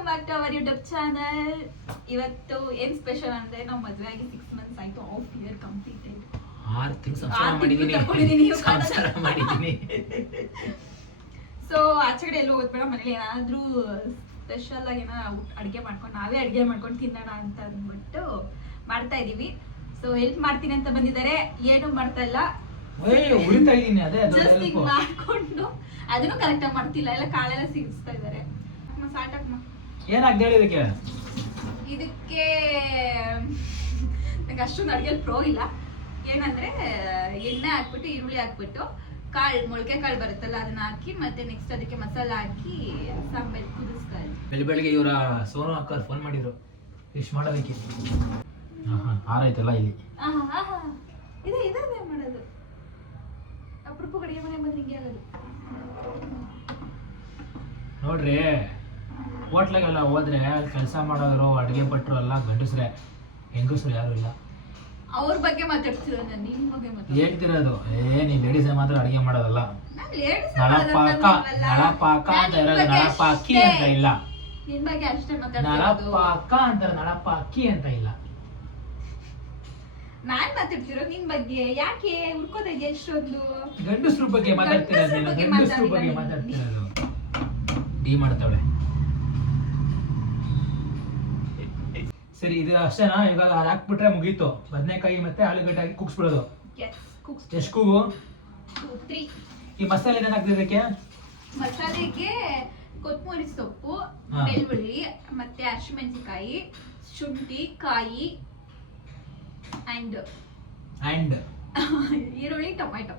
Welcome back to our YouTube channel. ಇವತ್ತು ಏನ್ special ಅಂದ್ರೆ ನಾವು ಮದುವೆ ಆಗಿ 6 ಮಂತ್ಸ್ ಆಯ್ತು. Of year completed. 6 ತಿಂಗಳು ಸಂಸಾರ ಮಾಡಿದ್ದೀನಿ. ಸೊ ಆಚೆಗಡೆ ಎಲ್ಲೂ ಹೋಗ್ಬೇಡ, ಮನೇಲಿ ಏನಾದ್ರೂ ಸ್ಪೆಷಲ್ ಆಗಿ ಅಡುಗೆ ಮಾಡ್ಕೊಂಡು ನಾವೇ ಅಡುಗೆ ಮಾಡ್ಕೊಂಡು ತಿನ್ನೋಣ ಅಂತ ಅಂದ್ಬಿಟ್ಟು ಮಾಡ್ತಾ ಇದೀವಿ. ಸೊ ಹೆಲ್ಪ್ ಮಾಡ್ತೀನಿ ಅಂತ ಬಂದಿದ್ದಾರೆ. ಏನು ಮಾಡ್ತಾ ಇಲ್ಲ, ಜಸ್ಟ್ ಹಿಂಗ್ ಮಾಡ್ಕೊಂಡು ಅದನ್ನು ಕರೆಕ್ಟ್ ಆಗಿ ಮಾಡ್ತಿಲ್ಲ, ಎಲ್ಲ ಕಾಳೆಲ್ಲ ಸಿಗಿಸ್ತಾ ಇದಾರೆ. ಏನಾಗ್ತಾ ಇದಕ್ಕೆ ನಂಗೆ ಅಷ್ಟೊಂದು ಅಡುಗೆಲಿ ಪ್ರೋ ಇಲ್ಲ. ಏನಂದ್ರೆ ಎಣ್ಣೆ ಹಾಕ್ಬಿಟ್ಟು ಈರುಳ್ಳಿ ಹಾಕ್ಬಿಟ್ಟು ಮೊಳಕೆ ಕಾಳು ಬರುತ್ತಲ್ಲ ಅದನ್ನ ಹಾಕಿ ಮತ್ತೆ ನೆಕ್ಸ್ಟ್ ಅದಕ್ಕೆ ಮಸಾಲ ಹಾಕಿ ಸಾಂಬಾರ್ ಕುದಿಸ್ತಾ ಇದ್ದೆ. ಬೆಳಿಗ್ಗೆ ಇವರ ಸೋನು ಅಕ್ಕ ಫೋನ್ ಮಾಡಿದ್ರು ಫಿಶ್ ಮಾಡೋದಕ್ಕೆ. ಆರಾಯ್ತಲ್ಲ ಇಲ್ಲಿ ಇದೆ ಮಾಡೋದು. ಅಪರೂಪ ಅಡುಗೆ ಮನೆ ಬಂದ್ರೆ ಹಿಂಗೆ ಆಗೋದು ನೋಡ್ರಿ. ಹೋಟ್ಲಾಗೆಲ್ಲ ಹೋದ್ರೆ ಕೆಲಸ ಮಾಡೋರು ಅಡುಗೆ ಭಟ್ರು ಎಲ್ಲ ಗಂಡಸ್ರೆ, ಹೆಂಗಸ್ರು ಯಾರು ಇಲ್ಲ. ಅವ್ರ ಬಗ್ಗೆ ಮಾತಾಡ್ತಿರೋ ನಾನು ನಿಮ್ಮ ಬಗ್ಗೆ ಹೇಳ್ತಿರೋದು ನೀನ್ ಲೇಡೀಸ್ ಮಾತ್ರ ಅಡುಗೆ ಮಾಡೋದಲ್ಲ. ನಳಪಾಕ ಅಂತ ಇರೋದು, ನಳಪಾಕಿ ಅಂತ ಇಲ್ಲ. ನಿನ್ ಬಗ್ಗೆ ಅಷ್ಟೇ ನಳಪಾಕ ಅಂತಾರೆ, ನಳಪಾಕಿ ಅಂತ ಇಲ್ಲ. ನಾನ್ ಮಾತಾಡ್ತಿರೋ ನಿನ್ ಬಗ್ಗೆ. ಯಾಕೆ ಹುಡ್ಕೋದ ಇದೆಯಾ ಎಷ್ಟೊಂದು? ಗಂಡಸ್ರ ಬಗ್ಗೆ ಮಾತಾಡ್ತಿರೋದು, ಗಂಡಸ್ರ ಬಗ್ಗೆ ಮಾತಾಡ್ತಿರೋದು. ಡಿ ಮಾಡ್ತಾವಳೆ. ಸರಿ, ಇದು ಅಷ್ಟೇನಾ? ಇವಾಗ ಹಾಕ್ಬಿಟ್ರೆ ಮುಗೀತು. ಬದನೆಕಾಯಿ ಮತ್ತೆ ಆಲೂಗಡ್ಡೆ ಹಾಕಿ ಕುಗ್ಸ್ಬಿಡೋದು. ಎಷ್ಟು ಕೂಗು? 2, 3. ಈ ಮಸಾಲೆ ಏನೇನು ಹಾಕ್ತಿದ್ದಕ್ಕೆ? ಮಸಾಲೆಗೆ ಕೊತ್ತಂಬರಿ ಸೊಪ್ಪು, ಬೆಳ್ಳುಳ್ಳಿ ಮತ್ತೆ ಹಸಿಮೆಣಸಿನಕಾಯಿ, ಶುಂಠಿ, ಕಾಯಿ ಅಂಡ್ ಈರುಳ್ಳಿ, ಟೊಮೆಟೊ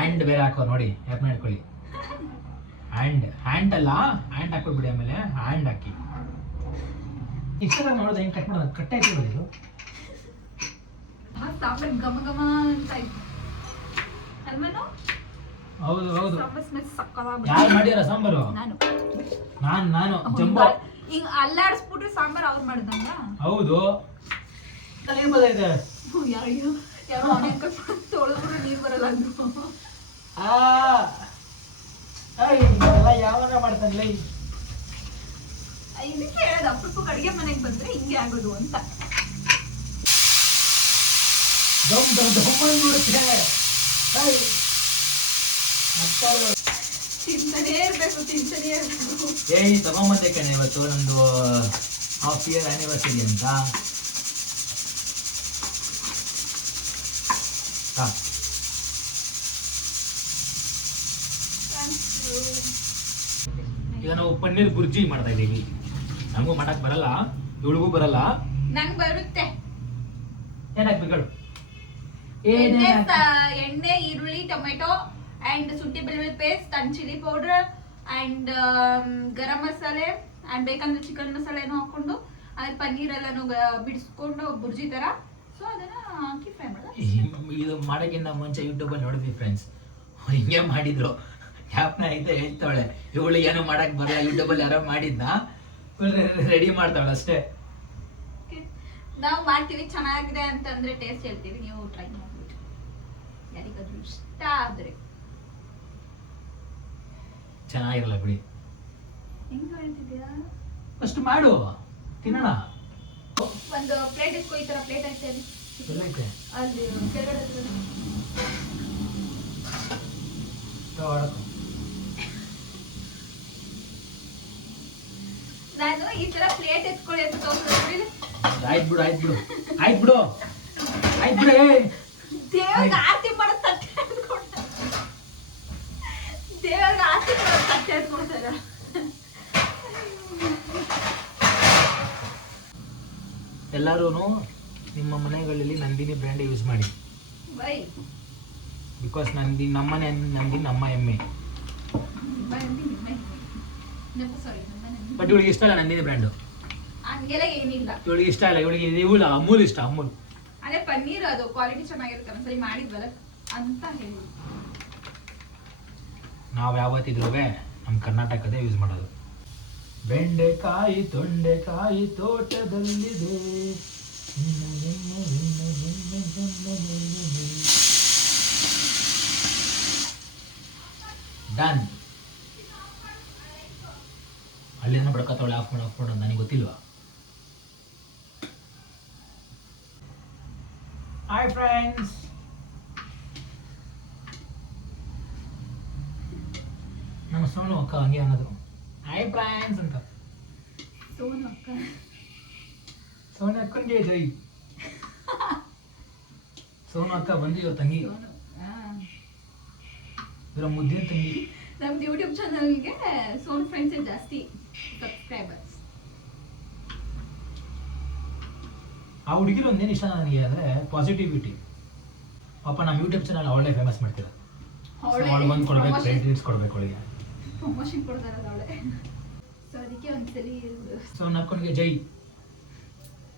ಅಂಡ್ ಬೇರೆ ಹಾಕೋ ನೋಡಿ, ಯಾಕೆ ಮಾಡ್ಕೊಳ್ಳಿ. ಹ್ಯಾಂಡ್ ಅಲ್ಲ, ಹ್ಯಾಂಡ್ ಹಾಕ್ಬಿಡ್ಬಿಡಿ. ಆಮೇಲೆ ಹ್ಯಾಂಡ್ ಹಾಕಿ ಇಷ್ಟ ನೋಡೋದು ಹೆಂಗೆ ಕಟ್ ಮಾಡೋದು. ಕಟ್ ಹಾಕಿ ಇದು ಸಾಂಬಾರ್ ಘಮ ಘಮ ಅಂತ ಇತ್ತು ಅಲ್ವೇನೋ? ಹೌದು ಹೌದು. ಸಾಂಬಾರ್ ಯಾರು ಮಾಡಿದಾರ ಸಾಂಬಾರು? ನಾನು ಜಂಬೋ ಹಿಂಗ ಅಲ್ಲಾಡಿಸ್ಬಿಟ್ರೆ ಸಾಂಬಾರ್ ಅವ್ರು ಮಾಡ್ದಂಗ. ಹೌದು. ಏನ್ ಬದೈತೆ? ಯಾರೋ ತೊಳೆದ್ಬಿಟ್ರೆ ನೀರು ಬರಲ್ಲ ಅಂದ್ರು. ಯಾವನ ಮಾಡ್ತಾನಲ್ಲ. ಇದಕ್ಕೆ ಹೇಳೋದು, ಅಪರೂಪಕ್ಕೆ ಅಡುಗೆ ಮನೆಗೆ ಬಂದ್ರೆ ಹಿಂಗೆ ಆಗೋದು ಅಂತ. ತಿಂತಾನೇ ಇರ್ಬೇಕು. ತಗೊಂಬಂದೆ ಕಣೆ ಇವತ್ತು ನಂದು ಹಾಫ್ ಇಯರ್ ಆನಿವರ್ಸರಿ ಅಂತ. ಈಗ ನಾವು ಪನ್ನೀರ್ ಬುರ್ಜಿ ಮಾಡ್ತಾ ಇದೀವಿ. ನಮಗೂ ಮಾಡಕ್ ಬರಲ್ಲ, ಇವಳಿಗೂ ಬರಲ್ಲ. ನಂಗೆ ಬರುತ್ತೆ. ಏನಾಗ್ಬೇಕು? ಎಣ್ಣೆ, ಈರುಳ್ಳಿ, ಟೊಮೆಟೊ ಅಂಡ್ ಶುಂಠಿ ಬೆಳ್ಳುಳ್ಳಿ paste and chilli powder and garam masala and ಬೇಕಂದ್ರೆ ಚಿಕನ್ ಮಸಾಲೆನೂ ಹಾಕೊಂಡು ಅದ್ರ ಪನ್ನೀರ್ ಎಲ್ಲಾನು ಬಿಡಿಸ್ಕೊಂಡು ಬುರ್ಜಿ ತರ. ಸೊ ಅದನ್ನ ಹಾಕಿ ಫ್ರೈ ಮಾಡೋದು. ಇದು ಮಾಡೋಕ್ಕಿಂತ ಮುಂಚೆ ಯೂಟ್ಯೂಬ್ ಅಲ್ಲಿ ನೋಡಿದ್ವಿ ಫ್ರೆಂಡ್ಸ್, ಹಿಂಗೆ ಮಾಡಿದ್ರು. ಯಾಪ್ನ ಐತೆ ಹೇಳ್ತಾವಳೆ, ಇವಳು ಏನೋ ಮಾಡಕ್ ಬರಲ್ಲ, ಯೂಟ್ಯೂಬ್ ಅಲ್ಲಿ ಯಾರೋ ಮಾಡಿದ್ನ ರೆಡಿ ಮಾಡ್ತಾವಳೆ ಅಷ್ಟೇ. ನಾವು ಮಾಡ್ತೀವಿ, ಚೆನ್ನಾಗಿದೆ ಅಂತಂದ್ರೆ ಟೇಸ್ಟ್ ಹೇಳ್ತೀವಿ, ನೀವು ಟ್ರೈ ಮಾಡ್ಬಿಟ್ಟು ಯಾರಿಗಾದ್ರೂ ಇಷ್ಟ ಆದ್ರೆ. ಚೆನ್ನಾಗಿರಲ್ಲ ಬಿಡಿ. ಹೆಂಗ್ ಹೇಳ್ತಿದ್ದೀರಾ? ಅಷ್ಟು ಮಾಡು, ತಿನ್ನೋಣ. ಒಂದು ಪ್ಲೇಟ್ ಇಟ್ಕೋ. ಈ ತರ ಪ್ಲೇಟ್ ಐತೆ ಅಲ್ಲಿ ಕೆಳಗಡೆ. ನಾನು ಈ ತರ ಪ್ಲೇಟ್ ಎತ್ಕೊಳ್ಳಿ ಅಂತ ತೋರಿಸ್ತೀನಿ. ಆಯ್ತು ಬಿಡು. ದೇವ್ರಿಗೆ ಆರತಿ ಮಾಡೋ ತಟ್ಟೆ ಎತ್ಕೊಂಡ. ದೇವ್ರಿಗೆ ಆರತಿ ಮಾಡೋ ತಟ್ಟೆ ಎತ್ಕೊಳ್ತಾರ. ಎಲ್ಲರೂ ನಿಮ್ಮ ಮನೆಗಳಲ್ಲಿ ನಂದಿನಿ ಬ್ರ್ಯಾಂಡ್ ಯೂಸ್ ಮಾಡಿ. ಬಿಕಾಸ್ ನಮ್ಮನೆ ನಂದಿನಿ ನಮ್ಮ ಎಮ್ಮೆ. ಬಟ್ ಇವಳಿಗೆ ಇಷ್ಟ ಇಲ್ಲ ನಂದಿನಿ ಬ್ರ್ಯಾಂಡು. ಹಂಗೆಲ್ಲ ಏನಿಲ್ಲ, ಇವಳಿಗೆ ಇಷ್ಟ ಇಲ್ಲ. ಇವಳು ಅಮೂಲ್ ಇಷ್ಟ. ಅಮೂಲ್ ಅದೇ ಪನ್ನೀರ್ ಅದು ಕ್ವಾಲಿಟಿ ಚೆನ್ನಾಗಿರುತ್ತೆ. ಒಂದ್ಸರಿ ಮಾಡಿದ್ವಲ್ಲ ಅಂತ ಹೇಳಿ ನಾವು ಯಾವತ್ತಿದ್ರೂ ನಮ್ಮ ಕರ್ನಾಟಕದೇ ಯೂಸ್ ಮಾಡೋದು. ಬೆಂಡೆಕಾಯಿ ತೊಂಡೆಕಾಯಿ ತೋಟದಲ್ಲಿದೆ. ಡನ್. ಅಲ್ಲೇನೋ ಬಡ್ಕತ್ತವಳೆ ಆಫ್ ಮಾಡು ನನಗೆ ಗೊತ್ತಿಲ್ವಾ. ಹಾಯ್ ಫ್ರೆಂಡ್ಸ್, ನಮ್ಮ ಸೋನು ಅಕ್ಕ ಹಂಗೆ ಅನ್ನೋದು ಹಾಯ್ ಫ್ರೆಂಡ್ಸ್ ಅಂತ. ಸೋನು ಅಕ್ಕನಿಗೆ ಜೈ. ಸೋನು ಅಕ್ಕ ಬಂದಿರೋ ತಂಗಿ, ಇವರ ಮುದ್ದಿನ ತಂಗಿ. ನಮ್ದು ಯೂಟ್ಯೂಬ್ ಚಾನಲ್ಗೆ ಸೋನ್ ಫ್ರೆಂಡ್ಸ್ ಜಾಸ್ತಿ ಸಬ್ಸ್ಕ್ರೈಬರ್ಸ್. ಆ ಹುಡುಗಿರು ಒಂದೇನು ಇಷ್ಟ ನನಗೆ ಅಂದರೆ ಪಾಸಿಟಿವಿಟಿ. ಪಾಪ ನಮ್ಮ ಯೂಟ್ಯೂಬ್ ಚಾನಲ್ ಅವಳೇ ಫೇಮಸ್ ಮಾಡ್ತೀರ. ಅವಳು ಬಂದು ಕೊಡ್ಬೇಕು, ಕ್ರೆಡಿಟ್ಸ್ ಕೊಡ್ಬೇಕು ಅವಳಿಗೆ. ಪ್ರಮೋಷನ್ ಕೊಡ್ತಾರಲ್ಲ ಅವಳೆ. ಸೊ ಅದಕ್ಕೆ ಒಂದ್ಸಲಿ ಸೊ ನಕ್ಕೊನಿಗೆ ಜೈ,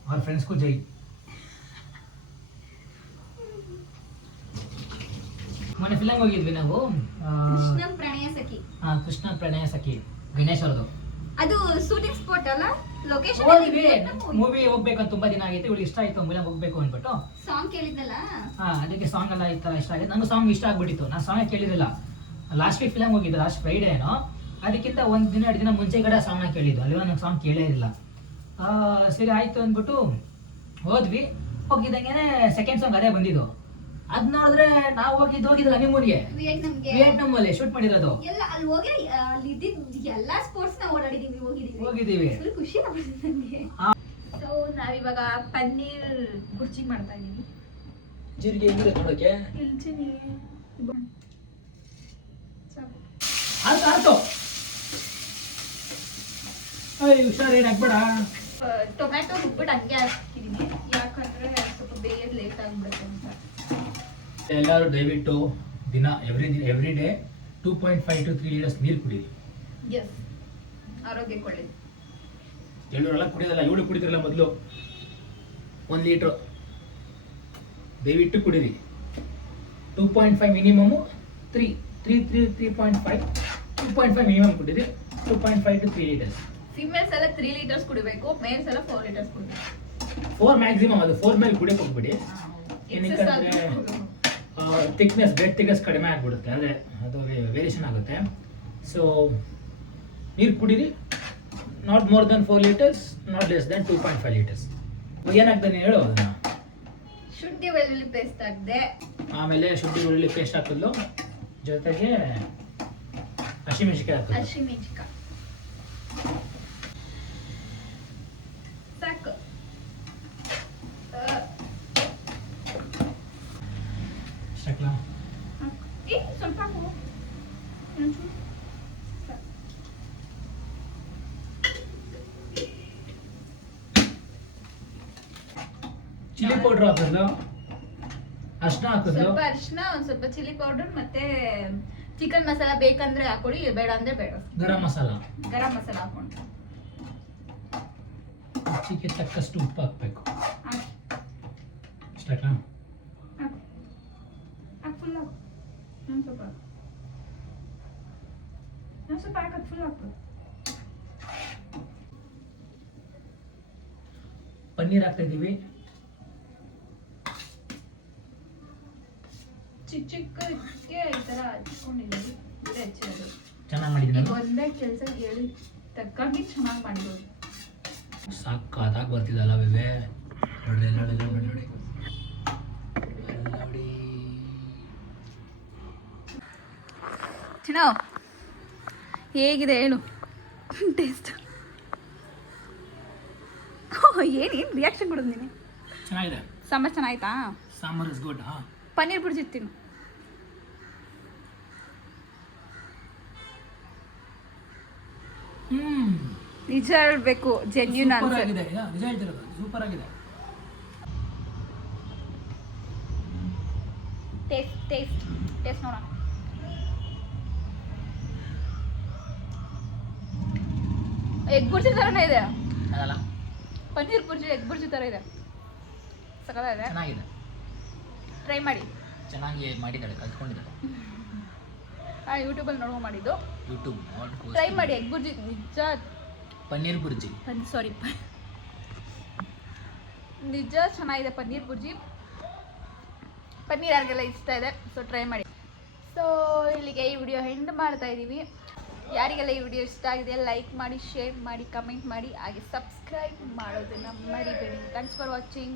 ಅವ್ರ ಫ್ರೆಂಡ್ಸ್ಗೂ ಜೈ. ಮೊನ್ನೆ ಫಿಲಮ್ ಹೋಗಿದ್ವಿ ನಾವು, ಕೃಷ್ಣ ಪ್ರಣಯ ಸಖಿ. ಕೃಷ್ಣ ಪ್ರಣಯ ಸಖಿ, ಗಣೇಶ್ ಅವ್ರದ್ದು. ಅದು ಶೂಟಿಂಗ್ ಸ್ಪಾಟ್ ಅಲ್ಲ, ಲೊಕೇಶನ್. ಹೋಗಿದ್ವಿ, ಮೂವಿ ಹೋಗ್ಬೇಕಂತ ತುಂಬಾ ದಿನ ಆಗೈತೆ, ಇವಳು ಇಷ್ಟ ಆಯ್ತು ಮೂವಿನ ಹೋಗ್ಬೇಕು ಅಂದ್ಬಿಟ್ಟು. ಸಾಂಗ್ ಕೇಳಿದ್ನಲ್ಲ, ಅದಕ್ಕೆ ಸಾಂಗ್ ಎಲ್ಲ ಇಷ್ಟ ಆಗಿದೆ. ನನಗೆ ಸಾಂಗ್ ಇಷ್ಟ ಆಗ್ಬಿಟ್ಟಿತ್ತು, ನಾನು ಸಾಂಗ್ ಕೇಳಿರಲಿಲ್ಲ. ಲಾಸ್ಟ್ ವೀಕ್ ಫಿಲಮ್ ಹೋಗಿದ್ದೆ, ಲಾಸ್ಟ್ ಫ್ರೈಡೇ ಏನೋ, ಅದಕ್ಕಿಂತ ಒಂದು ದಿನ 2 ದಿನ ಮುಂಚೆ ಕಡೆ ಸಾಂಗ್ನ ಕೇಳಿದ್ದು. ಅಲ್ಲಿ ನನಗೆ ಸಾಂಗ್ ಕೇಳೇ ಇರಲಿಲ್ಲ. ಸರಿ ಆಯ್ತು ಅಂದ್ಬಿಟ್ಟು ಹೋದ್ವಿ. ಹೋಗಿದ್ದಂಗೆ ಸೆಕೆಂಡ್ ಸಾಂಗ್ ಅದೇ ಬಂದಿದ್ದು. ಅದ್ ನೋಡಿದ್ರೆ ನಾವು ಹೋಗಿದ್ದು ಹನಿಮೂನ್ಗೆ ವಿಯೆಟ್ನಾಮಲ್ಲಿ ಶೂಟ್ ಮಾಡಿರೋದು. ಎಲ್ಲ ಅಲ್ಲಿ ಹೋಗಿ ಅಲ್ಲಿ ಇದ್ದಿದ್ದು ಎಲ್ಲಾ ಸ್ಪೋರ್ಟ್ಸ್ ನ ಹೋಗಿದ್ದೀವಿ. ಖುಷಿ ಆಗ್ಬಿಟ್ಟಿದೆ ನನಗೆ. ಸೊ ನಾವಿವಾಗ ಪನ್ನೀರ್ ಬುರ್ಜಿ ಮಾಡ್ತಾ ಇದೀವಿ. ಜೀರಿಗೆ ಹೆಂಗಿದೆ ನೋಡೋಕೆ? ಆಯ್ತು ಹುಷಾರೇನು ಹಾಕ್ಬೇಡ. ಟೊಮ್ಯಾಟೊ ರುಬ್ಬಿಟ್ಟು ಹಂಗೆ ಹಾಕಿದೀನಿ, ಯಾಕಂದ್ರೆ ಸ್ವಲ್ಪ ಬೇಗ ಲೇಟ್ ಆಗ್ಬಿಡುತ್ತೆ ಅಂತ. ಎಲ್ಲರೂ ದಯವಿಟ್ಟು ದಿನ ಎವ್ರಿ ಡೇ 2.5 to 3 ಲೀಟರ್ಸ್ ನೀರು ಕುಡೀರಿ. ಎಸ್, ಆರೋಗ್ಯಕ್ಕೆ ಒಳ್ಳೇದು. ಎಲ್ಲರೆಲ್ಲ ಕುಡಿಯೋದಲ್ಲ, ಇವಳು ಕುಡಿದ್ರಲ್ಲ ಮೊದಲು 1 ಲೀಟ್ರು. ದಯವಿಟ್ಟು ಕುಡೀರಿ. 2.5 ಮಿನಿಮಮ್, 2.5 ಮಿನಿಮಮ್ ಕುಡೀರಿ. 2.5 to 3 ಲೀಟರ್ಸ್. ಫಿಮೇಲ್ಸ್ ಎಲ್ಲ 3 ಲೀಟರ್ಸ್ ಕುಡಿಬೇಕು, ಮೇಲ್ಸ್ ಎಲ್ಲ 4 ಲೀಟರ್ಸ್ ಕುಡಿಬೇಕು. 4 ಮ್ಯಾಕ್ಸಿಮಮ್, ಅದು 4 ಮೇಲೆ ಕುಡಿಯಕ್ಕೆ ಹೋಗ್ಬಿಡಿ. ಏನಕ್ಕಂದ್ರೆ ಥಿಕ್ನೆಸ್, ಬ್ಲಡ್ ಥಿಕ್ನೆಸ್ ಕಡಿಮೆ ಆಗ್ಬಿಡುತ್ತೆ, ಅಂದರೆ ಅದು ವೇರಿಯೇಷನ್ ಆಗುತ್ತೆ. ಸೊ ನೀರು ಕುಡೀರಿ. Not more than 4 litres, not less than 2.5 litres. ಏನಾಗ್ತದೆ ಹೇಳು ಅದನ್ನ. ಶುಂಠಿ ಬೆಳ್ಳುಳ್ಳಿ ಪೇಸ್ಟ್ ಹಾಕಿದೆ, ಆಮೇಲೆ ಶುಂಠಿ ಬೆಳ್ಳುಳ್ಳಿ ಪೇಸ್ಟ್ ಹಾಕಿದ್ಲು, ಜೊತೆಗೆ ಹಸಿಮೆಣಸಿನಕಾಯಿ ಹಾಕಿದ್ಲು. ಹಸಿಮೆಣಸಿನಕಾಯಿ ಸಾಕು. ಸ್ವಲ್ಪ ಹಾಕು. ಚಿಲ್ಲಿ ಪೌಡರ್ ಹಾಕಿದ್ಲು, ಅರ್ಶಿನ ಹಾಕಿದ್ಲು. ಸ್ವಲ್ಪ ಅರ್ಶಿನ, ಒಂದ್ ಸ್ವಲ್ಪ ಚಿಲ್ಲಿ ಪೌಡರ್, ಮತ್ತೆ ಚಿಕನ್ ಮಸಾಲ ಬೇಕಂದ್ರೆ ಹಾಕೊಳ್ಳಿ, ಬೇಡ ಅಂದ್ರೆ ಬೇಡ. ಗರಂ ಮಸಾಲ ಹಾಕೊಂಡು ರುಚಿಗೆ ತಕ್ಕಷ್ಟು ಉಪ್ಪು ಹಾಕ್ಬೇಕು. ಇಷ್ಟ ಫುಲ್ ಹಾಕು. ಸ್ವಲ್ಪ ಹಾಕೋದು ಫುಲ್ ಹಾಕ್ಬೋದು. ಪನ್ನೀರ್ ಹಾಕ್ತಾ ಇದೀವಿ. ಚಿಕ್ಕಕ್ಕೆ ಈ ತರ ಹಚ್ಕೊಂಡಿದ್ದೀವಿ, ಹೆಚ್ಚಿರೋದು ಚೆನ್ನಾಗಿ ಮಾಡಿದ್ದೀನಿ. ಒಂದೇ ಕೆಲಸ ಹೇಳಿ ತಕ್ಕಾಗಿ ಚೆನ್ನಾಗಿ ಮಾಡಿರೋದು. ಸಾಕಾಗಿ ಬರ್ತಿದ್ದಲ್ಲ ವಿವೆ. ನೋಡಿ ಚಿನ್ನ ಹೇಗಿದೆ ಹೇಳು ಟೇಸ್ಟ್. ಏನೇನು ರಿಯಾಕ್ಷನ್ ಕೊಡೋದು ನೀನು? ಚೆನ್ನಾಗಿದೆ. ಸಾಂಬಾರು ಚೆನ್ನಾಯ್ತಾ? Sambar is good. ಪನ್ನೀರ್ ಬುರ್ಜಿ ತಿನ್ನು. ನಿಜ ಹೇಳ್ಬೇಕು, ಜೆನ್ಯೂನ್ ಆನ್ಸರ್. ನಿಜ ಹೇಳ್ತಿರೋದು, ಸೂಪರ್ ಆಗಿದೆ. ಟೇಸ್ಟ್ ನೋಡೋಣ. ಎಗ್ ಬುರ್ಜಿ ಥರನೇ ಇದೆ. ಅದಲ್ಲ, ಪನ್ನೀರ್ ಬುರ್ಜಿ ಎಗ್ ಬುರ್ಜಿ ಥರ ಇದೆ. ಸಕ್ಕತ್ತಾಗಿದೆ, ಚೆನ್ನಾಗಿದೆ. ಟ್ರೈ ಮಾಡಿ. ಚೆನ್ನಾಗಿ ಮಾಡಿದ್ದಾಳೆ, ಕಲ್ತ್ಕೊಂಡಿದ್ದಾಳೆ. ಯೂಟ್ಯೂಬಲ್ಲಿ ನೋಡ್ಕೊಂಡು ಮಾಡಿದ್ದು. ಯೂಟ್ಯೂಬ್ ಟ್ರೈ ಮಾಡಿ ಎಗ್ ಬುರ್ಜಿ. ನಿಜ ಪನ್ನೀರ್ ಬುರ್ಜಿ, ಸಾರಿ, ನಿಜ ಚೆನ್ನಾಗಿದೆ ಪನ್ನೀರ್ ಬುರ್ಜಿ. ಪನ್ನೀರ್ ಯಾರಿಗೆಲ್ಲ ಇಷ್ಟ ಇದೆ, ಸೊ ಟ್ರೈ ಮಾಡಿ. ಸೊ ಇಲ್ಲಿಗೆ ಈ ವಿಡಿಯೋ ಎಂಡ್ ಮಾಡ್ತಾ ಇದ್ದೀವಿ. ಯಾರಿಗೆಲ್ಲ ಈ ವಿಡಿಯೋ ಇಷ್ಟ ಆಗಿದೆ ಲೈಕ್ ಮಾಡಿ, ಶೇರ್ ಮಾಡಿ, ಕಮೆಂಟ್ ಮಾಡಿ, ಹಾಗೆ ಸಬ್ಸ್ಕ್ರೈಬ್ ಮಾಡೋದನ್ನು ಮರಿಬೇಡಿ. Thanks for watching.